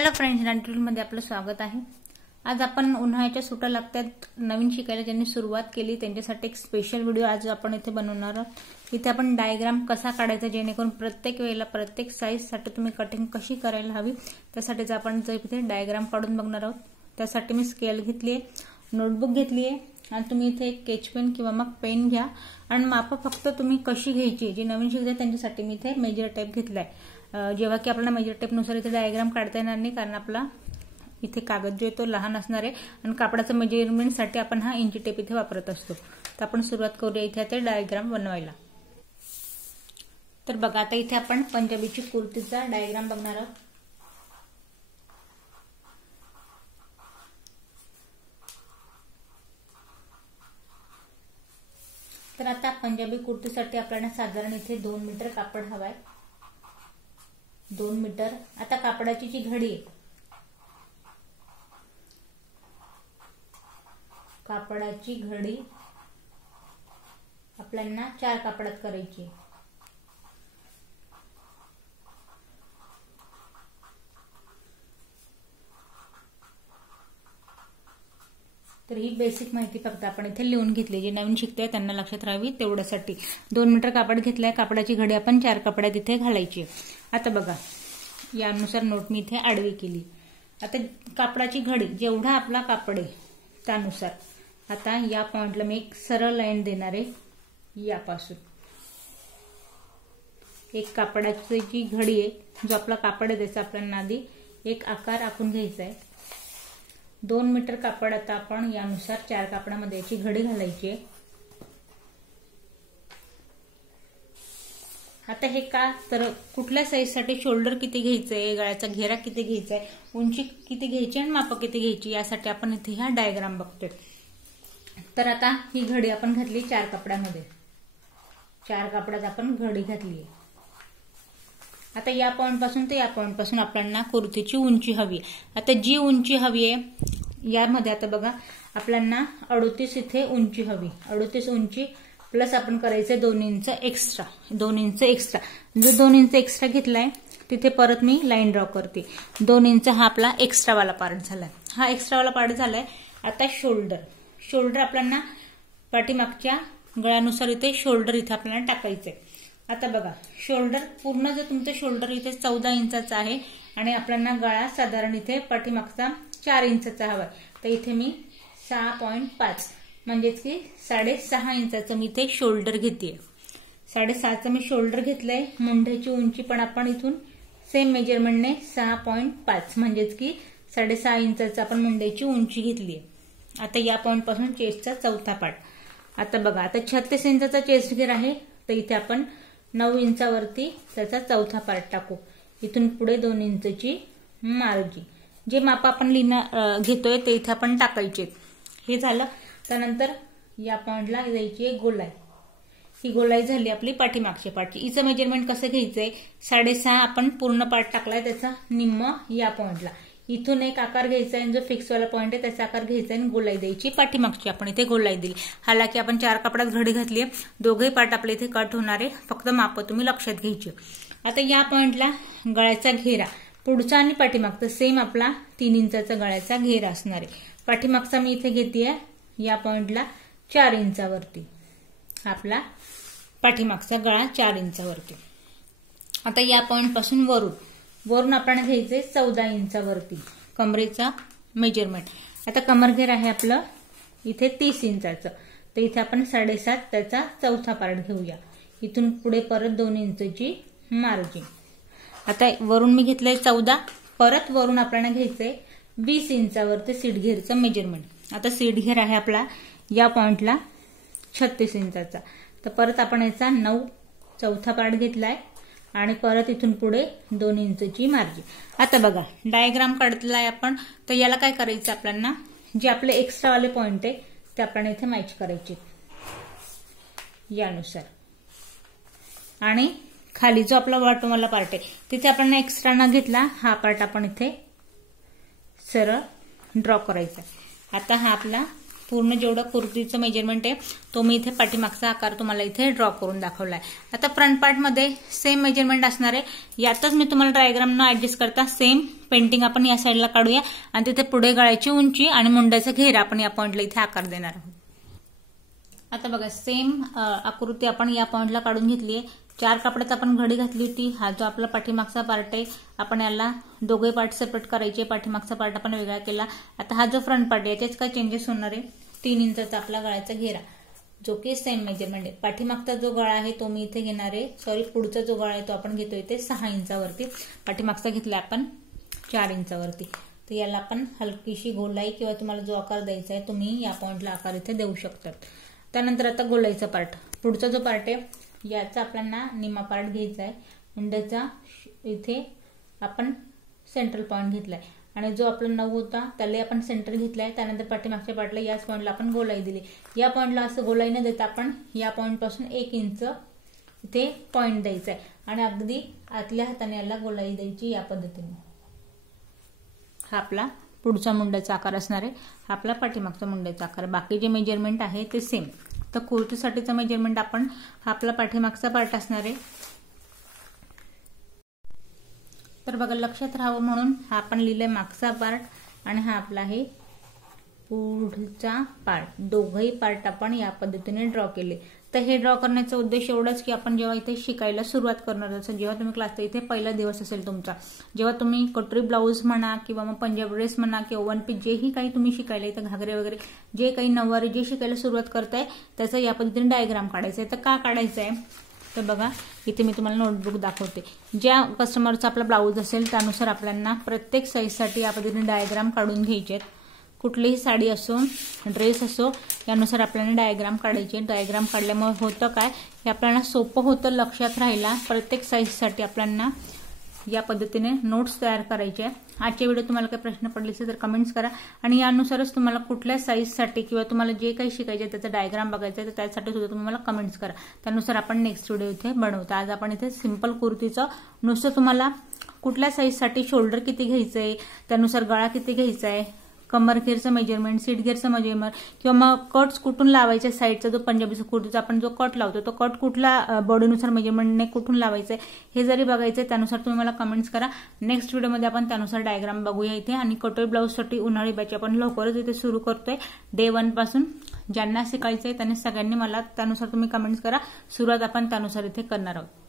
Hello friends, ट्युटोरियलमध्ये आपलं स्वागत आहे। आज आपण उन्हाळ्याच्या सुट्ट्या लागतात नवीन शिकायला ज्यांनी सुरुवात केली त्यांच्यासाठी एक स्पेशल व्हिडिओ आज आपण इथे बनवणार आहोत। इथे आपण डायग्राम कसा काढायचा जेणेकरून प्रत्येक वेळेला प्रत्येक साइज साठी तुम्ही कटिंग कशी करायला हवी त्यासाठीच आपण इथे डायग्राम काढून बघणार आहोत। त्यासाठी मी स्केल घेतली आहे, नोटबुक घेतली आहे आणि तुम्ही इथे एक स्केच पेन किंवा मग पेन घ्या आणि माप फक्त तुम्ही कशी घ्यायची जे नवीन शिकतात त्यांच्यासाठी मी इथे मेजर टेप घेतलाय। जेव्हा की आपल्याला मेजर टेप नुसार इथे डायग्राम काढता येणार नाही कारण आपला इथे कागद जो आहे तो लहान असणार आहे आणि कापडाचं मेजरमेंट साठी आपण हा इंची टेप इथे वापरत असतो। तर आपण सुरुवात करूया इथे ते डायग्राम बनवायला। तर बघा आता इथे आपण पंजाबीची कुर्तीचा डायग्राम बघणार आहोत। तर आता पंजाबी कुर्तीसाठी आपल्याला साधारण इथे 2 मीटर कापड हवाय। 2 मीटर। आता कापडाची जी घडी आहे, कापडाची घडी आपल्याला 4 कापडात करायची। तर ही बेसिक माहिती फक्त आपण इथे लिहून घेतली, जे नवीन शिकताय त्यांना लक्षात राहावी तेवढ्यासाठी। 2 मीटर कापड घेतलाय, कापडाची घडी आपण 4 कापडात इथे घालायची। आता बघा यानुसार नोट मी इथे आडवी केली। आता कापडाची घडी जेवढा आपला कापड आहे त्यानुसार आता या पॉइंटला मी एक सरळ लाईन देणार आहे। यापासून एक कापडाची जी घडी आहे जो आपला कापड आहे त्याचा आपल्याला आधी एक आकार आखून घ्यायचा आहे। 2 मीटर कापड आता आपण यानुसार 4 कापडामध्ये याची घडी घालायची आहे। आता हे का तर कुठल्या साइज साठी शोल्डर किती घ्यायचंय, गळ्याचा घेरा किती घ्यायचा आहे, उंची किती घ्यायची आणि माप किती घ्यायची यासाठी आपण इथे हा डायग्राम बघतोय। तर आता ही घडी आपण घातली 4 कापडामध्ये, 4 कापडात आपण घडी घातली। आता या पॉइंट पासून ते या पॉइंट पासून आपल्याला कुर्तीची उंची हवी। आता जी उंची हवी आहे यामध्ये आता बघा आपल्याला 38 इथे उंची हवी। 38 उंची प्लस आपण करायचे 2 इंच एक्स्ट्रा। 2 इंच एक्स्ट्रा जो 2 इंच एक्स्ट्रा घेतलाय तिथे परत मी लाईन ड्रॉ करते। 2 इंच हा आपला एक्स्ट्रा वाला पार्ट झालाय, हा एक्स्ट्रा वाला पार्ट झालाय। आता शोल्डर आपल्याला पाठीमागच्या गळ्यानुसार इथे शोल्डर इथे आपल्याला टाकायचंय। आता बघा शोल्डर पूर्ण जर तुमचं शोल्डर इथे 14 इंचाचा आहे आणि आपल्याला गळा साधारण इथे पाठीमागचा 4 इंचाचा हवाय, तर इथे मी 6.5 म्हणजेच की 6.5 इंचाचं मी इथे शोल्डर घेतेय। 6.5चं मी शोल्डर घेतलंय। मुंढ्याची उंची पण आपण इथून सेम मेजरमेंटने 6.5 म्हणजेच की 6.5 इंचाचं आपण मुंढ्याची उंची घेतली। आता या पॉइंट पासून चेस्टचा चौथा पार्ट। आता बघा आता 36 इंचाचा चेस्ट घेर आहे तर इथे आपण 9 इंचावरती त्याचा चौथा पार्ट टाकू। इथून पुढे 2 इंचची मार्जिन जे माप आपण घेतोय ते इथे आपण टाकायचे। हे झालं। त्यानंतर या पॉइंटला द्यायची आहे गोलाई। ही गोलाई झाली आपली पाठीमागच्या पार्टची। हिचं मेजरमेंट कसं घ्यायचंय 6.5 आपण पूर्ण पार्ट टाकलाय त्याचा निम्म या पॉइंटला। इथून एक आकार घ्यायचा आहे जो फिक्स वाला पॉइंट आहे त्याचा आकार घ्यायचा आणि गोलाई द्यायची पाठीमागची। आपण इथे गोलाई दिली। हालाकी आपण 4 कापडात घडी घातली आहे, दोघेही पार्ट आपले इथे कट होणार आहे, फक्त माप तुम्ही लक्षात घ्यायची। आता या पॉइंटला गळ्याचा घेरा पुढचा आणि पाठीमागचा सेम आपला 3 इंचाचा गळ्याचा घेरा असणार आहे। पाठीमागचा मी इथे घेतेय या पॉइंटला 4 इंचावरती, आपला पाठीमागचा गळा 4 इंचावरती। आता या पॉइंट पासून वरून आपल्याला घ्यायचंय 14 इंचावरती कमरेचा मेजरमेंट। आता कमरघेर आहे आपलं इथे 30 इंचाचं, तर इथे आपण 7.5 त्याचा चौथा पार्ट घेऊया। इथून पुढे परत 2 इंचची मार्जिन। आता वरून मी घेतलंय 14, परत वरून आपल्याला घ्यायचंय 20 इंचावरती सीट घेरचं मेजरमेंट। आता सीट घेर आहे आपला या पॉइंटला 36 इंचाचा, तर परत आपण याचा 9 चौथा पार्ट घेतलाय आणि परत इथून पुढे 2 इंचची मार्जिन। आता बघा डायग्राम काढलाय आपण, तर याला काय करायचं आपल्याला जे आपले एक्स्ट्रा वाले पॉइंट आहे ते आपल्याला इथे मॅच करायचे यानुसार। आणि खाली जो आपला बॉटमवाला पार्ट आहे तिथे आपण एक्स्ट्रा न घेतला हा पार्ट आपण इथे सरळ ड्रॉ करायचा। आता हा आपला पूर्ण जेवढा कुर्तीचं मेजरमेंट आहे तो मी इथे पाठीमागचा आकार तुम्हाला इथे ड्रॉ करून दाखवलाय। आता फ्रंट पार्ट मध्ये सेम मेजरमेंट असणार आहे, यातच मी तुम्हाला डायग्राम न ऍडजस्ट करता सेम पेंटिंग आपण या साईडला काढूया आणि तिथे पुढे गळ्याची उंची आणि मुंड्याचा घेरा आपण या पॉइंटला इथे आकार देणार आहोत। आता बघा सेम आकृती आपण या पॉइंटला काढून घेतली आहे। 4 कपड्यात आपण घडी घातली होती, हा जो आपला पाठीमागचा पार्ट आहे आपण याला दोघे पार्ट सेपरेट करायचे, पाठीमागचा पार्ट आपण वेगळा केला। आता हा जो फ्रंट पार्ट आहे याच्याच काय चेंजेस होणार आहे, 3 इंचाचा आपला गळ्याचा घेरा जो की सेम मेजरमेंट आहे। पाठीमागचा जो गळा आहे तो मी इथे घेणार आहे, सॉरी पुढचा जो गळा आहे तो आपण घेतोय इथे 6 इंचावरती, पाठीमागचा घेतला आपण 4 इंचावरती। तर याला आपण हलकीशी गोलाई किंवा तुम्हाला जो आकार द्यायचा आहे तुम्ही या पॉइंटला आकार इथे देऊ शकतात। त्यानंतर आता गोलाईचा पार्ट, पुढचा जो पार्ट आहे याचा आपल्याला निम्मा पार्ट घ्यायचा आहे, मुंड्याचा इथे आपण सेंट्रल पॉइंट घेतलाय आणि जो आपला 9 होता त्याला आपण सेंटर घेतलाय। त्यानंतर पाठीमागच्या पार्टला याच पॉइंटला आपण गोलाई दिली, या पॉइंटला असं गोलाई न देता आपण या पॉइंट पासून 1 इंच इथे पॉइंट द्यायचा आहे आणि अगदी आतल्या हाताने याला गोलाई द्यायची या पद्धतीने। हा आपला पुढचा मुंड्याचा आकार असणार आहे, हा आपला पाठीमागचा मुंड्याचा आकार। बाकी जे मेजरमेंट आहे ते सेम। तर कुर्तीसाठीचा मेजरमेंट आपण हा आपला पाठीमागचा पार्ट असणार आहे। तर बघा लक्षात राहावं म्हणून हा आपण लिहिलंय मागचा पार्ट आणि हा आपला आहे पुढचा पार्ट, दोघही पार्ट आपण या पद्धतीने ड्रॉ केले। तर हे ड्रॉ करण्याचा उद्देश एवढाच की आपण जेव्हा इथे शिकायला सुरुवात करणार असेल, जेव्हा तुम्ही क्लासचा इथे पहिला दिवस असेल तुमचा, जेव्हा तुम्ही कटोरी ब्लाऊज म्हणा किंवा मग पंजाबी ड्रेस म्हणा किंवा वन पीस जेही काही तुम्ही शिकायला इथं घागरे वगैरे जे काही नऊवारी जे शिकायला सुरुवात करताय त्याचा या पद्धतीने डायग्राम काढायचा आहे। तर का काढायचा आहे तर बघा इथे मी तुम्हाला नोटबुक दाखवते, ज्या कस्टमरचा आपला ब्लाऊज असेल त्यानुसार आपल्याला प्रत्येक साईजसाठी या पद्धतीने डायग्राम काढून घ्यायचे आहेत। कुठलीही साडी असो ड्रेस असो यानुसार आपल्याला डायग्राम काढायचे। डायग्राम काढल्यामुळे होतं काय, हे आपल्याला सोपं होतं लक्षात राहायला। प्रत्येक साईजसाठी आपल्याला या पद्धतीने नोट्स तयार करायचे। आजच्या व्हिडिओ तुम्हाला काही प्रश्न पडले असेल तर कमेंट्स करा आणि यानुसारच तुम्हाला कुठल्या साईजसाठी किंवा तुम्हाला जे काही शिकायचे त्याचा डायग्राम बघायचा तर त्यासाठी सुद्धा तुम्ही मला कमेंट्स करा, त्यानुसार आपण नेक्स्ट व्हिडिओ इथे बनवतो। आज आपण इथे सिंपल कुर्तीचं नुसतं तुम्हाला कुठल्या साईजसाठी शोल्डर किती घ्यायचंय, त्यानुसार गळा किती घ्यायचा आहे, कमर घेरचं मेजरमेंट, सीट घेरचं मेजरमेंट किंवा मग कट्स कुठून लावायचे, साईडचा जो पंजाबीचा कुर्तीचा आपण जो कट लावतो तो कट कुठल्या बॉडीनुसार मेजरमेंटने कुठून लावायचं हे जरी बघायचं त्यानुसार तुम्ही मला कमेंट्स करा। नेक्स्ट व्हिडिओमध्ये आपण त्यानुसार डायग्राम बघूया इथे। आणि कटोरी ब्लाऊजसाठी उन्हाळी बॅच आपण लवकरच इथे सुरू करतोय डे 1 पासून। ज्यांना शिकायचंय त्यांनी सगळ्यांनी मला त्यानुसार तुम्ही कमेंट्स करा, सुरुवात आपण त्यानुसार इथे करणार आहोत।